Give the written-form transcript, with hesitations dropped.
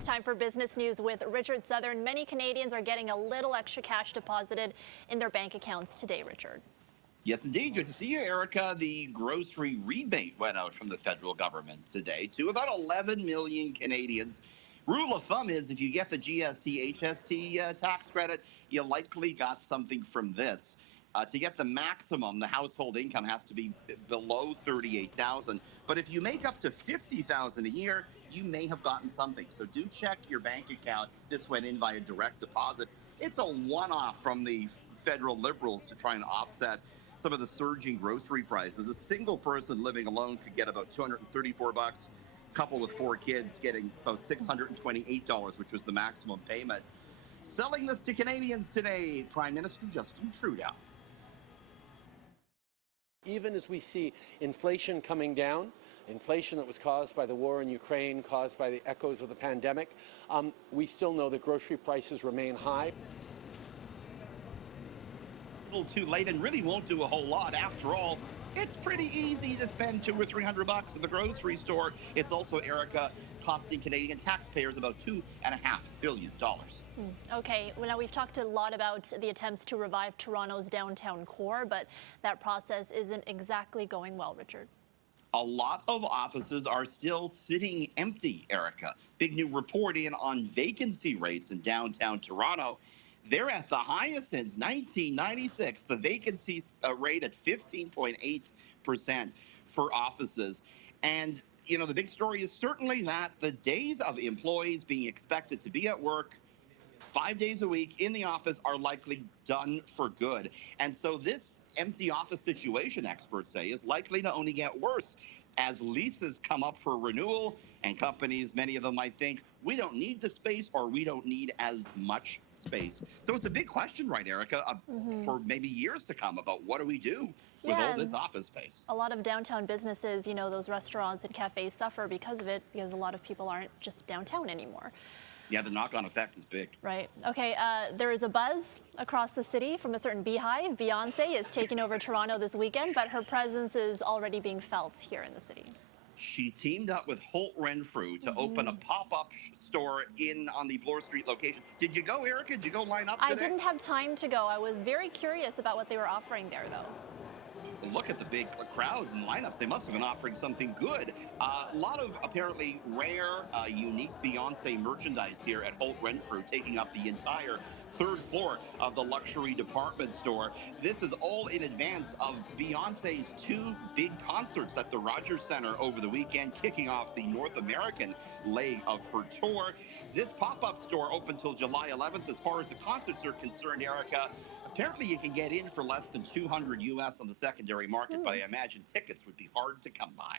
It's time for business news with Richard Southern. Many Canadians are getting a little extra cash deposited in their bank accounts today, Richard. Yes, indeed. Good to see you, Erica. The grocery rebate went out from the federal government today to about 11 million Canadians. Rule of thumb is if you get the GST, HST tax credit, you likely got something from this. To get the maximum, the household income has to be below $38,000. But if you make up to $50,000 a year, you may have gotten something. So do check your bank account. This went in via direct deposit. It's a one-off from the federal Liberals to try and offset some of the surging grocery prices. A single person living alone could get about $234. Couple with 4 kids getting about $628, which was the maximum payment. Selling this to Canadians today, Prime Minister Justin Trudeau. Even as we see inflation coming down, inflation that was caused by the war in Ukraine, caused by the echoes of the pandemic, we still know that grocery prices remain high. A little too late and really won't do a whole lot. After all, it's pretty easy to spend $200 or $300 at the grocery store. It's also, Erica, costing Canadian taxpayers about $2.5 billion. Okay, well, now we've talked a lot about the attempts to revive Toronto's downtown core, but that process isn't exactly going well, Richard. A lot of offices are still sitting empty, Erica. Big new report in on vacancy rates in downtown Toronto. They're at the highest since 1996. The vacancy rate at 15.8% for offices. And, you know, the big story is certainly that the days of employees being expected to be at work 5 days a week in the office are likely done for good. And so this empty office situation, experts say, is likely to only get worse as leases come up for renewal and companies, many of them might think, we don't need the space or we don't need as much space. So it's a big question, right, Erica, for maybe years to come about what do we do with all this office space. A lot of downtown businesses, you know, those restaurants and cafes suffer because of it, because a lot of people aren't just downtown anymore. Yeah, the knock-on effect is big. Right. Okay, there is a buzz across the city from a certain beehive. Beyonce is taking over Toronto this weekend, but her presence is already being felt here in the city. She teamed up with Holt Renfrew to open a pop-up store on the Bloor Street location. Did you go, Erica? Did you go line up today? I didn't have time to go. I was very curious about what they were offering there, though. Look at the big crowds and lineups. They must have been offering something good. A lot of apparently rare, unique Beyonce merchandise here at Holt Renfrew, taking up the entire 3rd floor of the luxury department store. This is all in advance of Beyonce's 2 big concerts at the Rogers Center over the weekend, kicking off the North American leg of her tour. This pop-up store open till July 11th. As far as the concerts are concerned, Erica, apparently you can get in for less than $200 US on the secondary market, but I imagine tickets would be hard to come by.